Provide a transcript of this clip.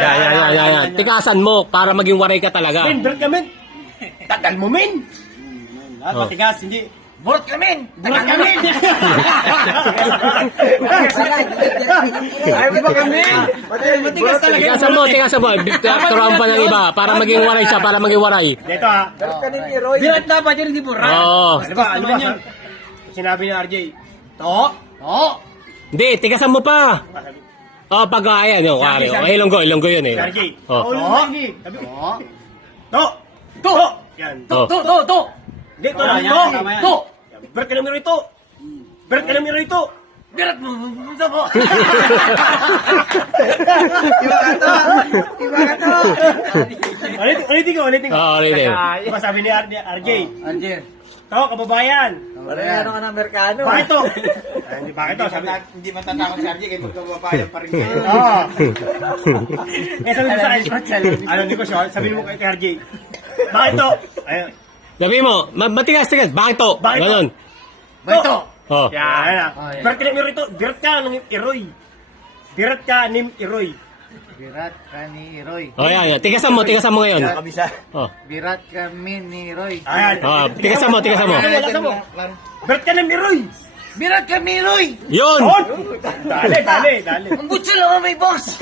Yan. Tikasan mo para maging waray ka talaga. Men, berat ka, men. Tagal mo, men. Oh. Matigas, hindi. Burot ka, men. Burot ka, men. Ayaw ba ka, men? Matigas talaga. Tikasan mo. Turuan pa ng iba para maging waray siya, para maging waray. Dito, ha. Birat dapat yun, hindi burat. Oo. Ano ba? Sinabi ni RJ. To. Hindi, tikasan mo pa. Oh, pag ayan, yung wari. Ilonggo yun eh. RJ. Oh. To. Yan. Oh. To. Dito lang. To. Berat ka namin rito. Berat ka namin rito. Berat mo. Iba ka to. Ulitin ko. Oo, ulitin. Diba sabi ni RJ? To, kababayan. Ano ka ng Amerikano? Bakit to? Bakit to? Sabi, Hindi matatakot si RJ kahit magkababayan pa rin kayo. oo. Sabi mo sa akin, hindi ko siya, sabi mo kay RJ, bakit to? Ayun. Sabi mo, matigas. Bakit to? Bakit to? Ganon. Bakit to? Oh. Yan. Berat ka ng rito. Berat ka ng Iroy. Berat ka ng Iroy. Birat kami ni Roy. Oh, yan. Tikasan mo ngayon. Kabisa. Oh. Birat kami ni Roy. Ayan. Oh, tikasan mo. Wala sa mo. Berat ka ng Iroy. Birat kami ni Roy! Yun! Dali. Ang butso lang ang may boss!